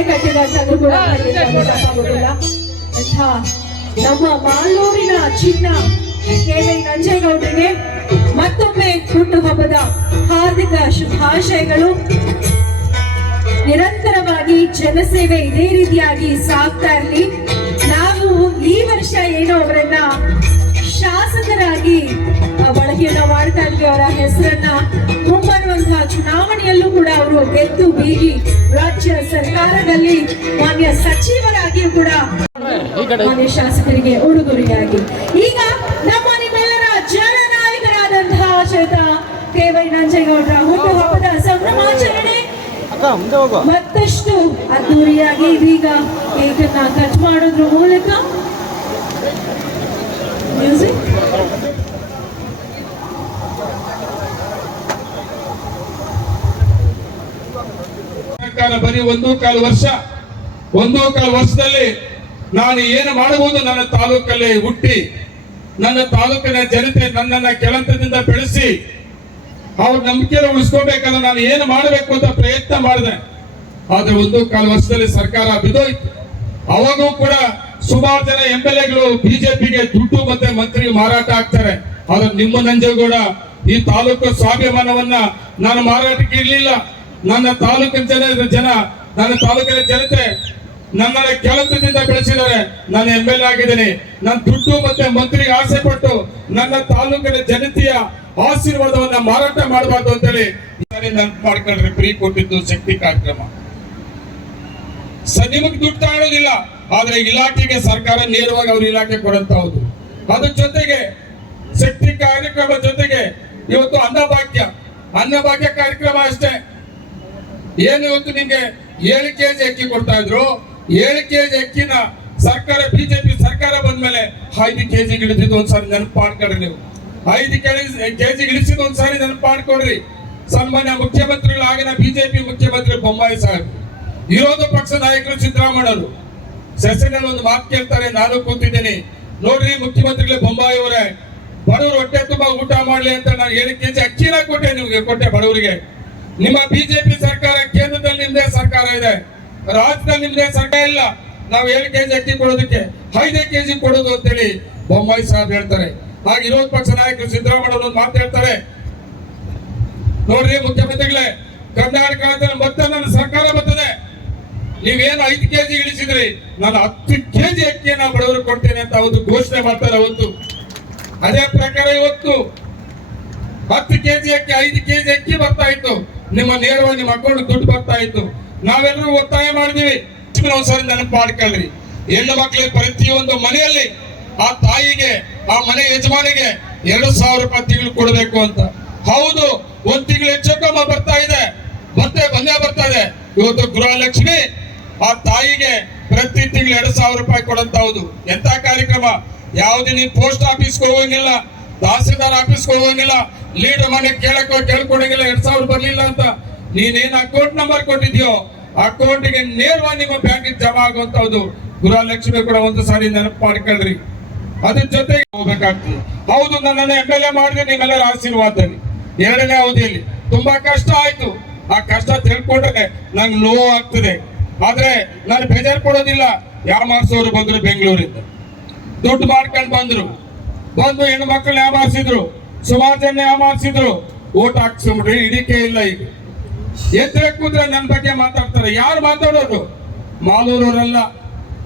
ಮನೆ ಕೂಡ ನಮ್ಮ ಮಾಲೂರಿನ ಚಿನ್ನ ಕೆವಿ ನಂಜೇಗೌಡರಿಗೆ ಮತ್ತೊಮ್ಮೆ ಹುಟ್ಟುಹಬ್ಬದ ಹಾರ್ದಿಕ ಶುಭಾಶಯಗಳು. ನಿರಂತರವಾಗಿ ಜನಸೇವೆ ಇದೇ ರೀತಿಯಾಗಿ ಸಾಗ್ತಾ ಇರಲಿ. ನಾವು ಈ ವರ್ಷ ಏನೋ ಅವರನ್ನ ಶಾಸಕರಾಗಿ ಬಳಕೆಯನ್ನ ಮಾಡ್ತಾ ಇದ್ವಿ ಅವರ ಹೆಸರನ್ನ. ಮುಂಬರುವಂತಹ ಚುನಾವಣೆಯಲ್ಲೂ ಕೂಡ ಅವರು ಗೆದ್ದು ಬೀಗಿ ರಾಜ್ಯ ಸರ್ಕಾರದಲ್ಲಿ ಮಾನ್ಯ ಸಚಿವರಾಗಿಯೂ ಕೂಡ ಮಾನ್ಯ ಶಾಸಕರಿಗೆ ಉಡುಗೊರೆಯಾಗಿ. ಈಗ ನಮ್ಮ ನಿಮ್ಮೆಲ್ಲರ ಜನನಾಯಕರಾದಂತಹ ಶ್ವೇತ ಕೆ ವೈ ನಂಜೇಗೌಡರ ಹುಟ್ಟುಹಬ್ಬದ ಸಂಭ್ರಮಾಚರಣೆ ಮತ್ತಷ್ಟು ಅದ್ದೂರಿಯಾಗಿ ಇದೀಗ ಕೇಕನ್ನ ಕಟ್ ಮಾಡೋದ್ರ ಮೂಲಕ. ಮ್ಯೂಸಿಕ್ ಸರ್ಕಾರ ಬರೀ ಒಂದು ಕಾಲು ವರ್ಷ. ಒಂದು ಕಾಲು ವರ್ಷದಲ್ಲಿ ನಾನು ಏನು ಮಾಡಬಹುದು ನನ್ನ ತಾಲೂಕಲ್ಲಿ ಹುಟ್ಟಿ, ನನ್ನ ತಾಲೂಕಿನ ಜನತೆ ನನ್ನನ್ನ ಕೆಳಂತದಿಂದ ಬೆಳೆಸಿ, ಅವ್ರ ನಂಬಿಕೆಯನ್ನು ಉಳಿಸ್ಕೋಬೇಕಾದ್ರೆ ನಾನು ಏನು ಮಾಡಬೇಕು ಅಂತ ಪ್ರಯತ್ನ ಮಾಡಿದೆ. ಆದ್ರೆ ಒಂದು ಕಾಲ ವರ್ಷದಲ್ಲಿ ಸರ್ಕಾರ ಬಿದ್ದೋಯ್ತು. ಅವಾಗೂ ಕೂಡ ಸುಮಾರು ಜನ ಎಂ ಎಲ್ ಎಗಳು ಬಿಜೆಪಿಗೆ ದುಡ್ಡು ಮತ್ತೆ ಮಂತ್ರಿ ಮಾರಾಟ ಆಗ್ತಾರೆ. ಆದ್ರೆ ನಿಮ್ಮ ನಂಜೇಗೌಡ ಈ ತಾಲೂಕು ಸ್ವಾಭಿಮಾನವನ್ನ ನಾನು ಮಾರಾಟಕ್ಕೆ ಇರ್ಲಿಲ್ಲ. ನನ್ನ ತಾಲೂಕಿನ ಜನ ಜನ, ನನ್ನ ತಾಲೂಕಿನ ಜನತೆ ನನ್ನ ಕೆಲಸದಿಂದ ಬೆಳೆಸಿದರೆ ನಾನು ಎಂ ಎಲ್ ಆಗಿದ್ದೀನಿ. ನನ್ನ ದುಡ್ಡು ಮತ್ತೆ ಮಂತ್ರಿಗೆ ಆಸೆ ಪಟ್ಟು ನನ್ನ ತಾಲೂಕಿನ ಜನತೆಯ ಆಶೀರ್ವಾದವನ್ನ ಮಾರಾಟ ಮಾಡಬಾರ್ದು ಅಂತೇಳಿ ನೆನ್ಪು ಮಾಡ್ಕೊಂಡ್ರೆ ಫ್ರೀ ಕೊಟ್ಟಿದ್ದು ಶಕ್ತಿ ಕಾರ್ಯಕ್ರಮ. ನಿಮಗೆ ದುಡ್ಡು ತಗೊಳ್ಳೋದಿಲ್ಲ ಆದ್ರೆ ಇಲಾಖೆಗೆ ಸರ್ಕಾರ ನೇರವಾಗಿ ಅವ್ರ ಇಲಾಖೆ ಕೊಡಂತ ಹೌದು. ಅದ್ರ ಜೊತೆಗೆ ಶಕ್ತಿ ಕಾರ್ಯಕ್ರಮ ಜೊತೆಗೆ ಇವತ್ತು ಅನ್ನಭಾಗ್ಯ ಅನ್ನಭಾಗ್ಯ ಕಾರ್ಯಕ್ರಮ ಅಷ್ಟೇ. ಏನು ಇವತ್ತು ನಿಮಗೆ ಏಳು ಕೆಜಿ ಅಕ್ಕಿ ಕೊಡ್ತಾ ಇದ್ರು? ಏಳು ಕೆಜಿ ಅಕ್ಕಿನ ಸರ್ಕಾರ, ಬಿಜೆಪಿ ಸರ್ಕಾರ ಬಂದ್ಮೇಲೆ ಐದು ಕೆಜಿ ಇಳಿದಿದ್ದು ಒಂದ್ಸಾರಿ ನೆನಪು ಮಾಡ್ಕೊಡ್ರಿ ನೀವು. ಐದು ಕೆಜಿ ಇಳಿಸಿದ ಒಂದ್ಸಾರಿ ನೆನಪು ಮಾಡ್ಕೊಡ್ರಿ ಸನ್ಮಾನ್ಯ ಮುಖ್ಯಮಂತ್ರಿಗಳು ಆಗಿನ ಬಿಜೆಪಿ ಮುಖ್ಯಮಂತ್ರಿ ಬೊಮ್ಮಾಯಿ ಸಾಹೇಬ್. ವಿರೋಧ ಪಕ್ಷ ನಾಯಕರು ಸಿದ್ದರಾಮಯ್ಯರು ಸೆಷನಲ್ಲಿ ಒಂದು ಮಾತು ಕೇಳ್ತಾರೆ, ನಾನು ಕೂತಿದ್ದೀನಿ. ನೋಡ್ರಿ ಮುಖ್ಯಮಂತ್ರಿಗಳೇ, ಬೊಮ್ಮಾಯಿ ಅವರೇ, ಬಡವರು ಹೊಟ್ಟೆ ತುಂಬಾ ಊಟ ಮಾಡ್ಲಿ ಅಂತ ನಾನು ಏಳು ಕೆಜಿ ಅಕ್ಕಿನ ಕೊಟ್ಟೆ ನಿಮ್ಗೆ, ಕೊಟ್ಟೆ ಬಡವರಿಗೆ. ನಿಮ್ಮ ಬಿಜೆಪಿ ಸರ್ಕಾರ ಕೇಂದ್ರದಲ್ಲಿ ನಿಮ್ದೇ ಸರ್ಕಾರ ಇದೆ. ರಾಜ್ಯದಲ್ಲಿ ನಿಮ್ದೇ ಸರ್ಕಾರ ಇಲ್ಲ. ನಾವು ಏಳು ಕೆಜಿ ಅಕ್ಕಿ ಕೊಡೋದಕ್ಕೆ ಐದೇ ಕೆಜಿ ಕೊಡೋದು ಅಂತೇಳಿ ಬೊಮ್ಮಾಯಿ ಸಾಹೇಬ್ ಹೇಳ್ತಾರೆ. ಹಾಗೆ ವಿರೋಧ ಪಕ್ಷ ನಾಯಕರು ಸಿದ್ದರಾಮಯ್ಯ ಮಾತು ಹೇಳ್ತಾರೆ. ನೋಡ್ರಿ ಮುಖ್ಯಮಂತ್ರಿಗಳೇ ಕರ್ನಾಟಕ ಮತ್ತೆ ನನ್ನ ಸರ್ಕಾರ ಬರ್ತದೆ. ನೀವೇನು ಐದು ಕೆಜಿ ಇಳಿಸಿದ್ರಿ? ನಾನು ಹತ್ತು ಕೆಜಿ ಅಕ್ಕಿಯನ್ನ ಬಡವರು ಕೊಡ್ತೇನೆ ಅಂತ ಅವತ್ತು ಘೋಷಣೆ ಮಾಡ್ತಾರೆ ಅವತ್ತು. ಅದೇ ಪ್ರಕಾರ ಇವತ್ತು ಹತ್ತು ಕೆಜಿ ಅಕ್ಕಿ, ಐದು ಕೆಜಿ ಅಕ್ಕಿ ಬರ್ತಾ ಇತ್ತು. ನಿಮ್ಮ ನೇರವಾಗಿ ನಿಮ್ಮ ಅಕೌಂಟ್ ದುಡ್ಡು ಬರ್ತಾ ಇತ್ತು. ನಾವೆಲ್ಲರೂ ಒತ್ತಾಯ ಮಾಡಿದೀವಿ ಒಂದ್ಸರಿ ನೆನಪು ಮಾಡ್ಕೊಳ್ರಿ. ಹೆಣ್ಣು ಮಕ್ಕಳಿಗೆ ಪ್ರತಿಯೊಂದು ಮನೆಯಲ್ಲಿ ಆ ತಾಯಿಗೆ, ಆ ಮನೆ ಯಜಮಾನಿಗೆ ಎರಡು ಸಾವಿರ ರೂಪಾಯಿ ತಿಂಗಳು ಕೊಡಬೇಕು ಅಂತ. ಹೌದು, ಒಂದ್ ತಿಂಗಳು ಹೆಚ್ಚು ಕಮ್ಮ ಬರ್ತಾ ಇದೆ. ಮತ್ತೆ ಬಂದೇ ಬರ್ತಾ ಇದೆ. ಇವತ್ತು ಗೃಹಲಕ್ಷ್ಮಿ ಆ ತಾಯಿಗೆ ಪ್ರತಿ ತಿಂಗಳು ಎರಡು ಸಾವಿರ ರೂಪಾಯಿ ಕೊಡಂತ ಹೌದು. ಎಂತ ಕಾರ್ಯಕ್ರಮ? ಯಾವುದೇ ನೀವು ಪೋಸ್ಟ್ ಆಫೀಸ್ಗೆ ಹೋಗಂಗಿಲ್ಲ, ತಹಸೀಲ್ದಾರ್ ಆಫೀಸ್ಗೆ ಹೋಗಂಗಿಲ್ಲ ಲೀಡರ್ ಮನೆ ಕೇಳಕ್ ಕೇಳ್ಕೊಂಡಿಲ್ಲ ಎರಡ್ ಸಾವಿರ ಬರ್ಲಿಲ್ಲ ಅಂತ. ನೀನೇನ್ ಅಕೌಂಟ್ ನಂಬರ್ ಕೊಟ್ಟಿದ್ಯೋ ಅಕೌಂಟ್ಗೆ ನೇರವಾಗಿ ನಿಮ್ಮ ಬ್ಯಾಂಕ್ ಜಮಾ ಆಗುವಂತದ್ದು ಗೃಹಲಕ್ಷ್ಮಿ ಕೂಡ ಒಂದು ಸಾರಿ ನೆನಪು ಮಾಡ್ಕೊಳ್ರಿ. ಅದ್ರ ಜೊತೆಗೆ ಹೋಗ್ಬೇಕಾಗ್ತದೆ. ಹೌದು, ನನ್ನನ್ನು ಎಂ ಎಲ್ ಎ ಮಾಡಿದ್ರೆ ನಿಮ್ಮೆಲ್ಲರ ಆಶೀರ್ವಾದ ಎರಡನೇ ಅವಧಿಯಲ್ಲಿ. ತುಂಬಾ ಕಷ್ಟ ಆಯ್ತು. ಆ ಕಷ್ಟ ತಿಳ್ಕೊಂಡ್ರೆ ನಂಗೆ ನೋವು ಆಗ್ತದೆ. ಆದ್ರೆ ನಾನು ಬೇಜಾರು ಕೊಡೋದಿಲ್ಲ. ಯಾಮಾರ್ಸೋರು ಬಂದ್ರು ಬೆಂಗಳೂರಿಂದ. ದುಡ್ಡು ಮಾಡ್ಕೊಂಡು ಬಂದ್ರು. ಬಂದು ಹೆಣ್ಣು ಮಕ್ಕಳನ್ನ ಯಾಮಾರಿಸಿದ್ರು ಸುಮಾರು ಜನ ಯಾಮಾರಿಸಿದ್ರು ಓಟ್ ಹಾಕ್ಸ್ಬಿಟ್ರಿ, ಹಿಡಿಕೆ ಇಲ್ಲ ಈಗ. ಎದ್ರೆ ಕೂತ್ರೆ ನನ್ನ ಬಗ್ಗೆ ಮಾತಾಡ್ತಾರೆ. ಯಾರು ಮಾತಾಡೋದು ಮಾಲೂರವರಲ್ಲ.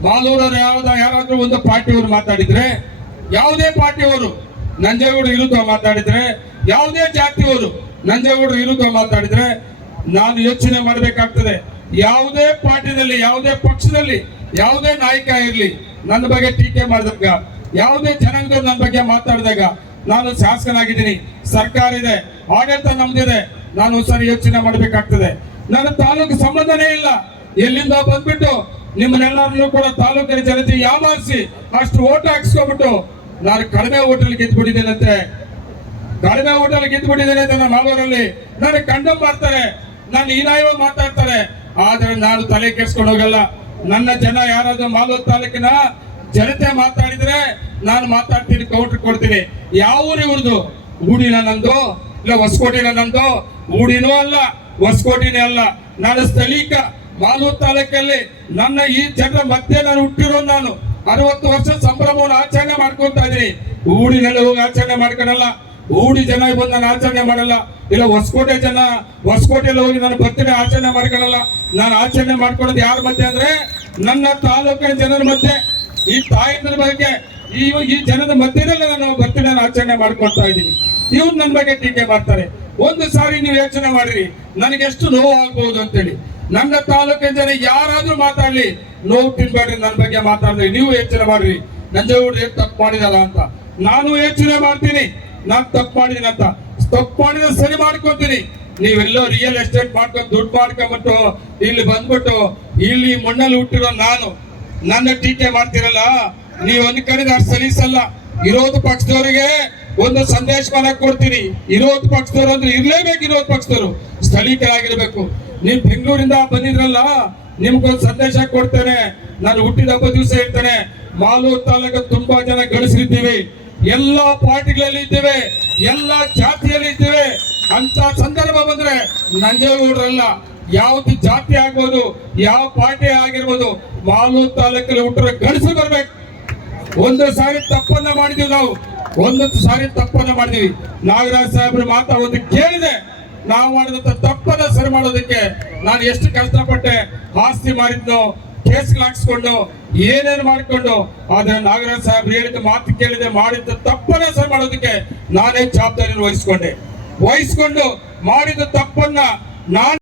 ಮಾಲೂರವ್ರು ಯಾವ್ದ, ಯಾರಾದ್ರೂ ಒಂದು ಪಾರ್ಟಿಯವರು ಮಾತಾಡಿದ್ರೆ, ಯಾವುದೇ ಪಾರ್ಟಿಯವರು ನಂಜೇಗೌಡ ವಿರುದ್ಧ ಮಾತಾಡಿದ್ರೆ, ಯಾವುದೇ ಜಾತಿಯವರು ನಂಜೇಗೌಡ ವಿರುದ್ಧ ಮಾತಾಡಿದ್ರೆ, ನಾನು ಯೋಚನೆ ಮಾಡಬೇಕಾಗ್ತದೆ. ಯಾವುದೇ ಪಾರ್ಟಿನಲ್ಲಿ, ಯಾವುದೇ ಪಕ್ಷದಲ್ಲಿ, ಯಾವುದೇ ನಾಯಕ ಇರಲಿ, ನನ್ನ ಬಗ್ಗೆ ಟೀಕೆ ಮಾಡಿದಾಗ, ಯಾವುದೇ ಜನಾಂಗದವ್ರು ನನ್ನ ಬಗ್ಗೆ ಮಾತಾಡಿದಾಗ ನಾನು ಶಾಸಕನಾಗಿದ್ದೀನಿ. ಸರ್ಕಾರ ಇದೆ. ಆಡಳಿತ ನಮ್ದಿದೆ. ನಾನು ಸರಿ ಯೋಚನೆ ಮಾಡಬೇಕಾಗ್ತದೆ. ನನ್ನ ತಾಲೂಕು ಸಂಬಂಧನೇ ಇಲ್ಲ. ಎಲ್ಲಿಂದ ಬಂದ್ಬಿಟ್ಟು ನಿಮ್ಮನ್ನೆಲ್ಲರನ್ನೂ ಕೂಡ ತಾಲೂಕಿನ ಜನತೆ ಯಾಮಾರಿಸಿ ಅಷ್ಟು ಓಟ್ ಹಾಕ್ಸ್ಕೊಬಿಟ್ಟು ನಾನು ಕಡಿಮೆ ಓಟಲ್ಲಿ ಗೆದ್ದುಬಿಟ್ಟಿದ್ದೇನಂತೆ ಕಡಿಮೆ ಓಟಲ್ಲಿ ಗೆದ್ದುಬಿಟ್ಟಿದ್ದೇನೆ ಅಂತ ನಮ್ಮ ಮಾಲೂರಲ್ಲಿ. ನನಗೆ ಕಂಡಮ್ ಮಾಡ್ತಾರೆ. ನಾನು ಹೀನಾಯವ ಮಾತಾಡ್ತಾರೆ. ಆದ್ರೆ ನಾನು ತಲೆ ಕೆಡ್ಸ್ಕೊಂಡು ಹೋಗಲ್ಲ. ನನ್ನ ಜನ ಯಾರಾದ್ರೂ ಮಾಲೂರು ತಾಲೂಕಿನ ಜನತೆ ಮಾತಾಡಿದ್ರೆ ನಾನು ಮಾತಾಡ್ತೀನಿ ಕೌಂಟರ್ ಕೊಡ್ತೀನಿ. ಯಾವ ಇವ್ರದ್ದು ಊಡಿನ ನಂದು, ಇಲ್ಲ ಹೊಸಕೋಟಿನ ನಂದು? ಗೂಡಿನೂ ಅಲ್ಲ, ಹೊಸಕೋಟಿನೇ ಅಲ್ಲ. ನಾನು ಸ್ಥಳೀಕ ಮಾಲೂರು ತಾಲೂಕಲ್ಲಿ ನನ್ನ ಈ ಜನರ ಮಧ್ಯೆ ನಾನು ಹುಟ್ಟಿರೋ ನಾನು ಅರವತ್ತು ವರ್ಷ ಸಂಭ್ರಮವನ್ನು ಆಚರಣೆ ಮಾಡ್ಕೊಂತಾ ಇದೀನಿ ಊಡಿನಲ್ಲಿ ಹೋಗಿ ಆಚರಣೆ ಮಾಡ್ಕೊಳಲ್ಲ. ಊಡಿ ಜನ ಬಂದು ನಾನು ಆಚರಣೆ ಮಾಡಲ್ಲ. ಇಲ್ಲ ಹೊಸಕೋಟೆ ಜನ, ಹೊಸಕೋಟೆಯಲ್ಲಿ ಹೋಗಿ ನಾನು ಬರ್ತೀನಿ ಆಚರಣೆ ಮಾಡ್ಕೊಳಲ್ಲ. ನಾನು ಆಚರಣೆ ಮಾಡ್ಕೊಳ್ಳೋದು ಯಾರ ಮಧ್ಯೆ ಅಂದ್ರೆ ನನ್ನ ತಾಲೂಕಿನ ಜನರ ಮಧ್ಯೆ. ಈ ತಾಯಂದ್ರ ಬಗ್ಗೆ ಈ ಈ ಜನದ ಮಧ್ಯದಲ್ಲಿ ನಾನು ಬರ್ತೀನಿ ಆಚರಣೆ ಮಾಡ್ಕೊಳ್ತಾ ಇದ್ದೀನಿ. ಇವ್ರು ನನ್ನ ಬಗ್ಗೆ ಟೀಕೆ ಮಾಡ್ತಾರೆ. ಒಂದು ಸಾರಿ ನೀವು ಯೋಚನೆ ಮಾಡಿರಿ ನನಗೆ ಎಷ್ಟು ನೋವು ಆಗ್ಬಹುದು ಅಂತೇಳಿ. ನನ್ನ ತಾಲೂಕಿನ ಜನ ಯಾರಾದ್ರೂ ಮಾತಾಡ್ಲಿ, ನೋವು ತಿನ್ಬೇಡ್ರಿ ನನ್ನ ಬಗ್ಗೆ ಮಾತಾಡ್ರಿ ನೀವು ಯೋಚನೆ ಮಾಡ್ರಿ. ನಂಜೇಗೌಡ ಏನ್ ತಪ್ಪು ಮಾಡಿದಲ್ಲ ಅಂತ. ನಾನು ಯೋಚನೆ ಮಾಡ್ತೀನಿ, ನಾನ್ ತಪ್ಪು ಮಾಡಿದೀನಿ ಅಂತ. ತಪ್ಪು ಮಾಡಿದ್ರೆ ಸರಿ ಮಾಡ್ಕೊತೀನಿ. ನೀವೆಲ್ಲೋ ರಿಯಲ್ ಎಸ್ಟೇಟ್ ಮಾಡ್ಕೊಂಡು ದುಡ್ಡು ಮಾಡ್ಕೊಂಡ್ಬಿಟ್ಟು, ಇಲ್ಲಿ ಬಂದ್ಬಿಟ್ಟು, ಇಲ್ಲಿ ಮಣ್ಣಲ್ಲಿ ಹುಟ್ಟಿರೋ ನಾನು ನನ್ನ ಟೀಕೆ ಮಾಡ್ತಿರಲ್ಲ? ನೀವ್ ಒಂದ್ ಕಡೆ ಸಲೀಸಲ್ಲ ವಿರೋಧ ಪಕ್ಷದವರಿಗೆ ಒಂದು ಸಂದೇಶ ಮಾಡಕ್ ಕೊಡ್ತೀನಿ. ವಿರೋಧ ಪಕ್ಷದವರು ಅಂದ್ರೆ ಇರ್ಲೇಬೇಕು ವಿರೋಧ ಪಕ್ಷದವರು. ಸ್ಥಳೀಯರಾಗಿರ್ಬೇಕು ನೀವ್ ಬೆಂಗಳೂರಿಂದ ಬಂದಿದ್ರಲ್ಲ, ನಿಮ್ಗೊಂದು ಸಂದೇಶ ಕೊಡ್ತೇನೆ. ನಾನು ಹುಟ್ಟಿದ ಹಬ್ಬ ದಿವಸ ಇರ್ತೇನೆ ಮಾಲೂರು ತಾಲೂಕು ತುಂಬಾ ಜನ ಗಳಿಸಿದ್ದೀವಿ ಎಲ್ಲಾ ಪಾರ್ಟಿಗಳಲ್ಲಿ ಇದ್ದೇವೆ. ಎಲ್ಲಾ ಜಾತಿಯಲ್ಲಿ ಇದ್ದೇವೆ. ಅಂತ ಸಂದರ್ಭ ಬಂದ್ರೆ ನಂಜೇಗೌಡರಲ್ಲ, ಯಾವ್ದು ಜಾತಿ ಆಗ್ಬೋದು, ಯಾವ ಪಾರ್ಟಿ ಆಗಿರ್ಬೋದು ಮಾಲೂರು ತಾಲೂಕಲ್ಲಿ ಹುಟ್ಟರೆ ಗಳಿಸಿ ಬರ್ಬೇಕು. ಒಂದು ಸಾರಿ ತಪ್ಪನ್ನ ಮಾಡಿದೀವಿ ನಾವು. ಒಂದೊಂದು ಸಾರಿ ತಪ್ಪನ್ನ ಮಾಡಿದೀವಿ. ನಾಗರಾಜ್ ಸಾಹೇಬ್ರ ಮಾತಾ ಒಂದು ಕೇಳಿದೆ. ನಾವು ಮಾಡಿದಂತ ತಪ್ಪನ್ನ ಸರಿ ಮಾಡೋದಕ್ಕೆ ನಾನು ಎಷ್ಟು ಕಷ್ಟಪಟ್ಟೆ, ಆಸ್ತಿ ಮಾಡಿದ್ನೋ ಹಾಕ್ಸ್ಕೊಂಡು, ಏನೇನು ಮಾಡಿಕೊಂಡು, ಆದ್ರೆ ನಾಗರಾಜ್ ಸಾಹೇಬ್ರು ಹೇಳಿದ ಮಾತು ಕೇಳಿದೆ, ಮಾಡಿದ ತಪ್ಪನ್ನ ಸರಿ ಮಾಡೋದಕ್ಕೆ ನಾನೇ ಜವಾಬ್ದಾರಿ ವಹಿಸ್ಕೊಂಡೆ. ವಹಿಸ್ಕೊಂಡು ಮಾಡಿದ ತಪ್ಪನ್ನ ನಾನು